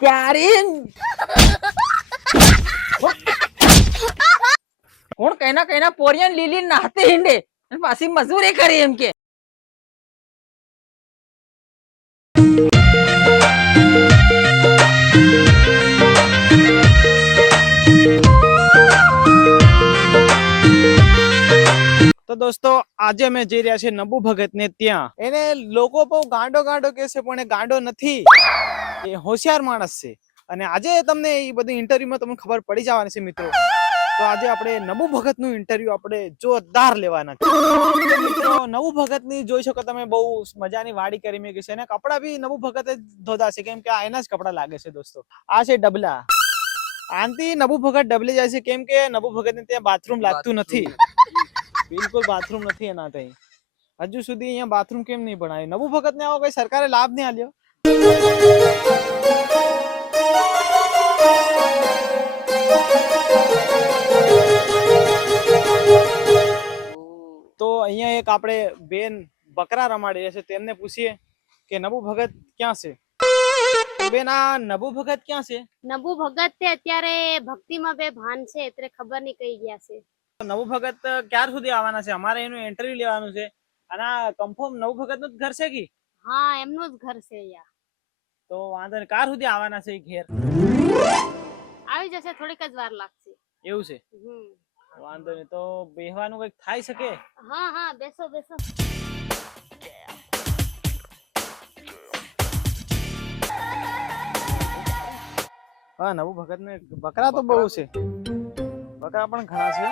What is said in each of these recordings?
ત્યારે કોણ કઈના પોરિયન લીલી નાહતે હિંડે અને પાછી મજૂરી કરી એમ કે તો દોસ્તો આજે અમે જઈ રહ્યા છે નબુ ભગત ને ત્યાં. એને લોકો બહુ ગાંડો ગાંડો કહે છે પણ એ ગાંડો નથી, એ હોશિયાર માણસ છે. અને આજે તમને એ બધી ઇન્ટરવ્યુમાં તમને ખબર પડી જવાની છે મિત્રો. તો આજે આપણે નબુ ભગત નું ઇન્ટરવ્યુ આપણે જોરદાર લેવાના છે. મિત્રો નબુ ભગત ની જોઈ શકો તમે, બહુ મજાની વાડી કરી મેકી છે. અને કપડા બી નબુ ભગતે ધોધા છે, કેમ કે આ એના જ કપડા લાગે છે દોસ્તો. આ છે ડબલા. આનથી નબુ ભગત ડબલે જાય છે, કેમ કે નબુ ભગત ને ત્યાં બાથરૂમ લાગતું નથી. બિલકુલ બાથરૂમ નથી એના ત્યાં. હજુ સુધી અહીંયા બાથરૂમ કેમ નહીં બનાવ્યું? નબુ ભગત ને આવો કઈ સરકારે લાભ નહીં આલ્યો. તો અહીંયા એક આપણે બેન બકરા રમાડી રહ્યા છે, તેમને પૂછીએ કે નબુ ભગત ક્યાં છે? બેન આ નબુ ભગત ક્યાં છે? નબુ ભગત તે અત્યારે ભક્તિમાં બે ભાન છે, એટલે ખબર નહીં કઈ ગયા છે. નબુ ભગત ક્યાર સુધી આવવાના છે? અમારે એનું ઇન્ટરવ્યુ લેવાનું છે. અને આ કન્ફર્મ નબુ ભગત નું જ ઘર છે કે? હા, એમનું જ ઘર છે અહીંયા. તો વાંધો નહીં, ક્યાર સુધી આવવાના છે ઘેર? આવી જશે, થોડીક જ વાર લાગશે. એવું છે? વાંધો નહીં. તો બેહવાનું કઈક થાય શકે? હા હા, બેસો બેસો. હા, નબુ ભગત ને બકરા તો બહુ છે, બકરા પણ ઘણા છે.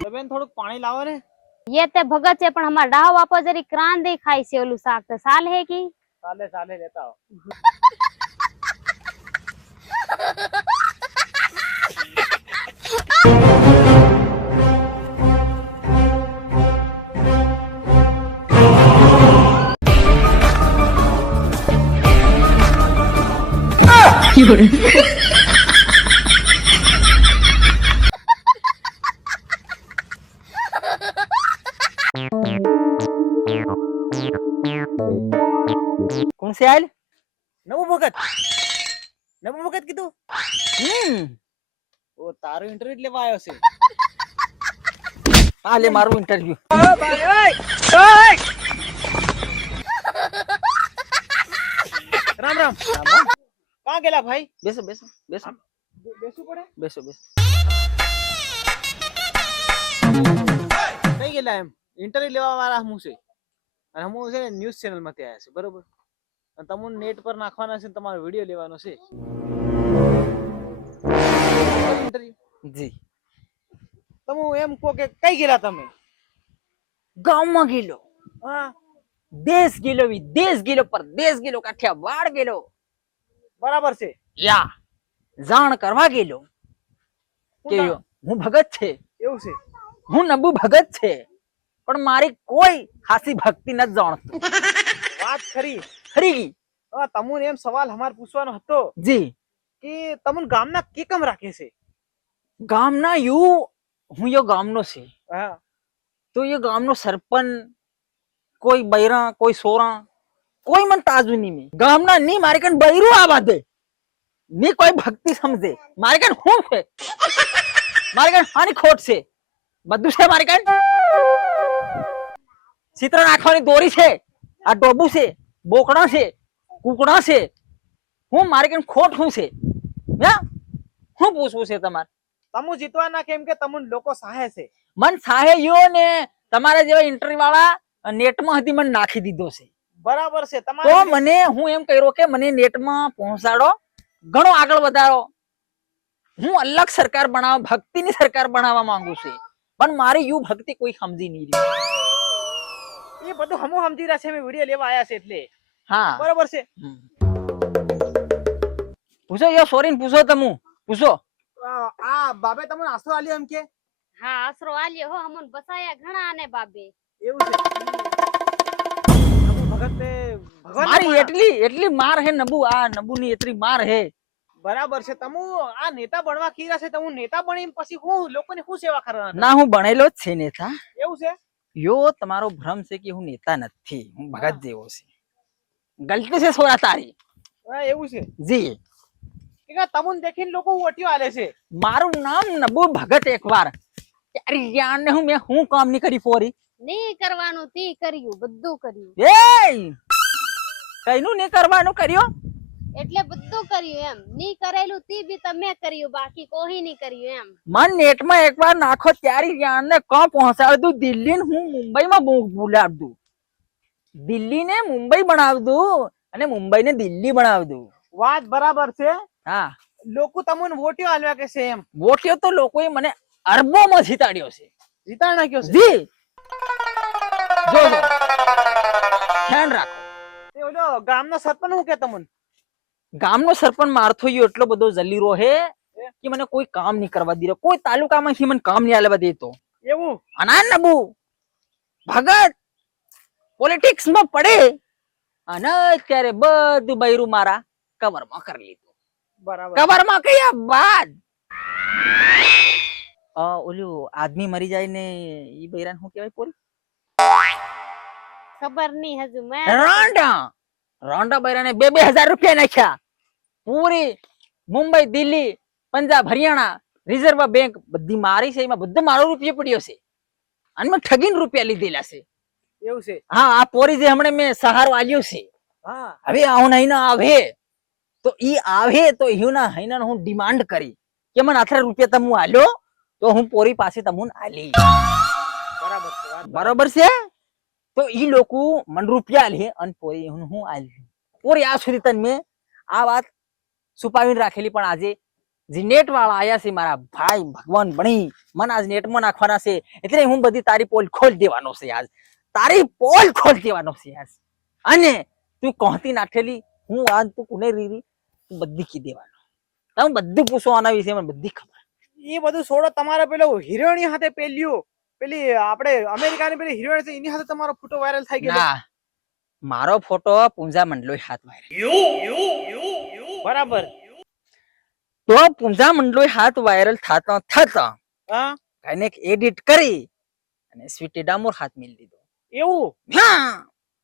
તો બેન થોડુંક પાણી લાવો ને. ये ते भगत છે પણ हमार डाह वापस जरी क्रांति दे खाई से ओलू साग ते साल है की साले साले लेता हो. કોણ છે આલ? નબુ ભગત. નબુ ભગત કીધું? ઓ તારો ઇન્ટરવ્યુ લેવા આવ્યો છે. આ લે મારું ઇન્ટરવ્યુ. રામ રામ. કहाँ गेला भाई? બેસો બેસો બેસો બેસવું પડે? બેસો બેસો. કઈ ગયેલા એમ? ઇન્ટરવ્યુ લેવા વાળા હું છે. અને હું છે ન્યૂઝ ચેનલ માંથી આવ્યા છે, બરોબર? અને તમને નેટ પર નાખવાના છે, તમારો વિડિયો લેવાનો છે. ઇન્ટરવ્યુ જી. તમે એમ કહો કે કઈ ગયેલા તમે? ગામમાં ગયેલો, હા, દેશ ગયેલો, વિદેશ ગયેલો, પરદેશ ગયેલો, કાઠિયાવાડ ગયેલો. બરાબર છે. યા જાણ કરવા ગયેલો કે હું હું ભગત છે, એવું છે? હું નબુ ભગત છે, પણ મારી કોઈ ખાસી ભક્તિ નથી જાણતું. વાત ખરી. ખરી તમને એમ સવાલ અમાર પૂછવાનો હતો જી. કે તમને ગામના કે કેમ રાખે છે? ગામના યુ હું યો ગામનો છે, હા, તો એ ગામનો સરપંચ, કોઈ બૈરા, કોઈ સોરા, કોઈ મન તાજુ નહીં. મેં ગામના ની મારે કન બૈરું આ બાધે ની કોઈ ભક્તિ સમજે. મારે કન હું છે, મારે કન હાની ખોટ છે, બધું છે મારે કન. ચિત્ર નાખવાની દોરી છે, આ ડોબુ છે, બોકડા છે, કુકડા છે. હું મારે કન ખોટ શું છે? હું પૂછવું છે તમારે? તમે જીતવાના કેમ કે તમને લોકો સાહે છે. મન સાહે યો ને તમારા જેવા ઇન્ટરવ્યુ વાળા નેટમાં હતી મને નાખી દીધો છે. બરાબર છે. તો તમારે મને હું એમ કહ્યું કે મને નેટમાં પહોંચાડો, ઘણો આગળ વધારો. હું અલગ સરકાર બનાવવા, ભક્તિની સરકાર બનાવવા માંગુ છું, પણ મારી યુ ભક્તિ કોઈ સમજી નહીં રહી. એ બધું હમું સમજી રહ્યા છે, મેં વિડિયો લેવા આયા છે એટલે. હા બરાબર છે. પૂછો યો સોરીન પૂછો, તમે પૂછો. આ બાબે તમને આશરો આલ્યો એમ કે? હા, આશરો આલ્યો હો, અમન બસાયા ઘણા અને બાબે. એવું છે? નબુ ભગત તે ભગવાન મારી એટલી માર હે નબુ, આ નબુની એટલી માર હે. બરાબર છે. તમે આ નેતા બનવા કીરા છે, તમે નેતા બની પછી હું લોકોની શું સેવા કરવાના? ના, હું ભણેલો જ છે નેતા. એવું છે? યો તમારો ભ્રમ છે કે હું નેતા નથી, હું ભગત જેવો છે. गलती से सोया तारी હા, એવું છે जी કે તમને દેખીને લોકો વોટિયો આલે છે मारू नाम नबू भगत एक बार यार यार ने मैं काम नहीं करी पोरी નહીં કરવાનું તી કર્યું બધું કર્યું ए કઈનું નહીં કરવાનું કર્યો એટલે બધું કર્યું એમ નહીં કરેલું તી બી તમે કર્યું બાકી કોઈ નહીં કર્યું એમ मन नेट में एक बार नाखो त्यारी यार ने कहाँ पहुंचाड़ दू दिल्ली ने हूँ मुंबई में बुला दू दिल्ली ने मुंबई बनाव दू અને મુંબઈ ને દિલ્હી બનાવ દઉં વાત બરાબર છે હા લોકો તમને વોટિયો આલવા કે છે એમ વોટ્યો તો લોકોએ મને અરબોમાં જીતાડ્યો છે જીતાડ નાખ્યો છે જી જોજો ધ્યાન રાખો તે ઓલો ગામનો સરપંચ હું કે તમને ગામનો સરપંચ મારથો યો એટલો બધો જલીરો હે કે મને કોઈ કામ નહીં કરવા દીધો કોઈ તાલુકામાંથી મને કામ નહીં આલવા દેતો એવું અનાન નબુ ભગત પોલિટિક્સ માં પડે અને અત્યારે બધું બૈરું મારા કવરમાં કરી લીધું બરાબર કવરમાં કયા બાદ ઓલું આદમી મરી જાય ને ઈ બૈરાને શું કહેવાય પોરી ખબર નહીં હજુ મેં રાંડા રાંડા બૈરાને 2,000 રૂપિયા નાખ્યા પૂરી મુંબઈ દિલ્હી પંજાબ હરિયાણા રિઝર્વ બેંક બધી મારી છે એમાં બધો મારો રૂપિયો પડ્યો છે અને મેં ઠગીને રૂપિયા લીધેલા છે એવું છે હા આ પોરી જે હમણે મેં સહારો આલ્યો છે હા હવે આવું નહીં ના આવે તો ઈ આવે તો ઈના હૈના હું ડિમાન્ડ કરી કે મને આટલા રૂપિયા તમે આલ્યો તો હું પોરી પાસે તમને આલી બરાબર છે વાત બરોબર છે તો ઈ લોકો મને રૂપિયા આલે અને પોરી હું આલી પોરી આ સુધી તને મેં આ વાત છુપાવીને રાખેલી પણ આજે જે નેટ વાળા આયા છે મારા ભાઈ ભગવાન બની મને આજ નેટમાં નાખવાના છે એટલે હું બધી તારી પોલ ખોલ દેવાનો છે આજ તારી પોલ ખોલ દેવાનો છે આજ અને તું કહતી નાખેલી હું આજ તું કુને રીરી તું બધી કી દેવાનો તમે બધું પૂછો આના વિશે મને બધી ખબર એ બધું છોડો તમારે પેલો હિરોઈન હાથે પેલ્યો પેલી આપણે અમેરિકાની પેલી હિરોઈન છે એની હાથે તમારો ફોટો વાયરલ થઈ ગયો ના મારો ફોટો પૂંજા મંડલોય હાથ વાયરલ બરાબર તો પૂંજા મંડલોય હાથ વાયરલ થતા થતા હા કઈનેક એડિટ કરી અને સ્વીટી ડામોર હાથ મિલ દીધો એવું હા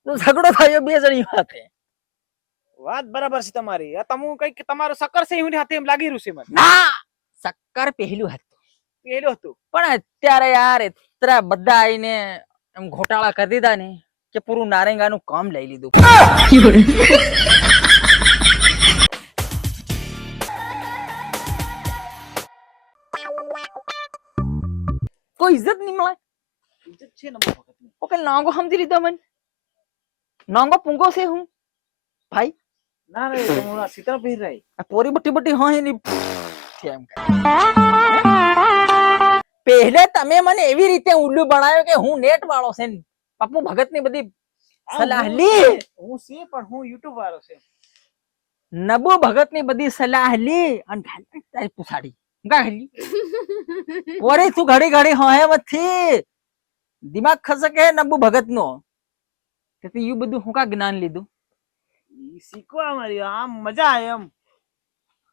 તો ઝઘડો થયો બે જણી હાથે વાત બરાબર છે તમારી આ તમુ કઈક તમારો સકર છે એની હાથે એમ લાગી રહ્યું છે મને ના સક્કર પહેલું હતું પેલું હતું પણ અત્યારે યાર એટલા બધા આઈને એમ ઘોટાળા કરી દીધા ને કે પૂરું નારેંગાનું કામ લઈ લીધું કોઈ ઇજ્જત નહીં મળે ઇજ્જત છે ને બહુ વખતની. ઓકે નાંગો સમજી લીધો મને નાંગો પૂંગો છે હું ભાઈ ના રે હું સીતર પહેરી રહી આ પોરી બટી બટી હોય ની એમ કરે. પહેલે તમે મને એવી રીતે ઉલ્લુ બનાવ્યો કે હું નેટ વાળો છે ને પપ્પુ ભગત ની બધી સલાહ લી હું છે પણ હું યુટ્યુબ વાળો છે નબુ ભગત ની બધી સલાહ લી અને તારી પુસાડી ગાલી ઓરે તું ઘડી ઘડી હોય મથી દિમાગ ખસકે નબુ ભગત નો તેથી યુ બધું હું કા જ્ઞાન લીધું ઈ શીખવા મળ્યું આમ મજા આવે એમ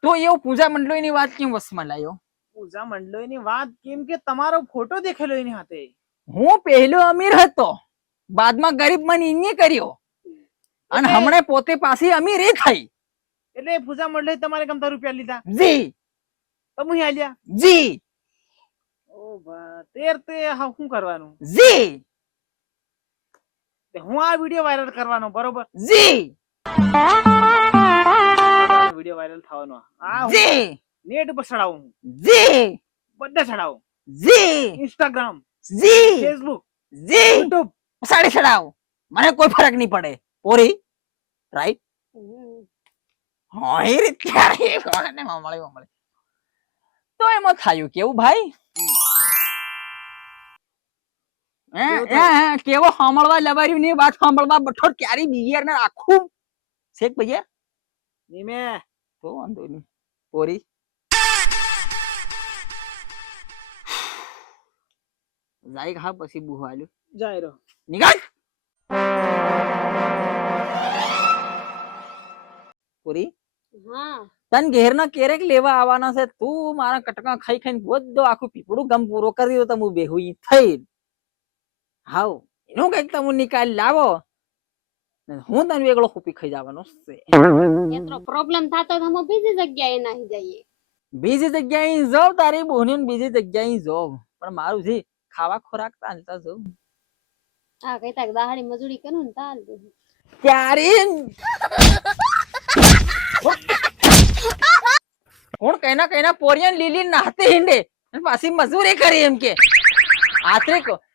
તો એવું પૂજા મંડળી ની વાત કેમ વસમાં લાયો પૂજા મંડળીની વાત કેમ કે તમારો ફોટો દેખેલો એની હાથે હું પહેલો અમીર હતો બાદમાં ગરીબ મને ઇન્ની કર્યો અને એટલે- હમણે પોતે પાછી અમીર એ થઈ એટલે પૂજા મંડળી તમારે ગમતા રૂપિયા લીધા જી તો હું આલ્યા જી ઓ બા તેર તે હા શું કરવાનું જી તે હું આ વિડિયો વાયરલ કરવાનો બરોબર જી વિડિયો વાયરલ થવાનો આ હું જી નેટ પર ચડાવું જી બધે ચડાવું જી ઇન્સ્ટાગ્રામ જી ફેસબુક જી યુટ્યુબ સાડી ચડાવ મને કોઈ ફરક નહીં પડે પોરી રાઈટ હા એ રીતે મને મળે તો એમાં થયું કેવું ભાઈ કેવો સાંભળવા લવાર્યું ની વાત સાંભળવા બઠો ક્યારે બિયર ને આખું શેખ ભૈયા નીમે તો વાંધો નહીં પોરી જાય ખા પછી બુહ આલ્યું જાય રહ્યો નિકાલ પોરી હા તન ઘેરના કેરેક લેવા આવવાના છે તું મારા કટકા ખાઈ ખાઈને બધો આખું પીપળું ગમ પૂરો કરી દીધો તમે બેહુઈ થઈ હાવ એનું કઈક તમે નિકાલ લાવો હું તને વેગળો ખૂપી ખાઈ જવાનો છે એટલો પ્રોબ્લેમ થતો તો અમે બીજી જગ્યાએ નાહી જઈએ. બીજી જગ્યાએ જાઉં તારી બોની બીજી જગ્યાએ જાઉં પણ મારું છે ખાવા ખોરાક ચાલતા જાઉં હા કઈ તાક દાહાડી મજૂરી કરું ને તાલ દે. ત્યારે કોણ કઈના પોરિયન લીલી નાહતે હિંડે અને પાછી મજૂરી કરી એમ કે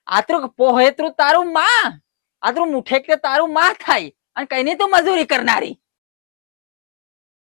આતરું પોહેતરું તારું માં આતરું મુઠેક તારું માં થાય અને કઈને તું મજૂરી કરનારી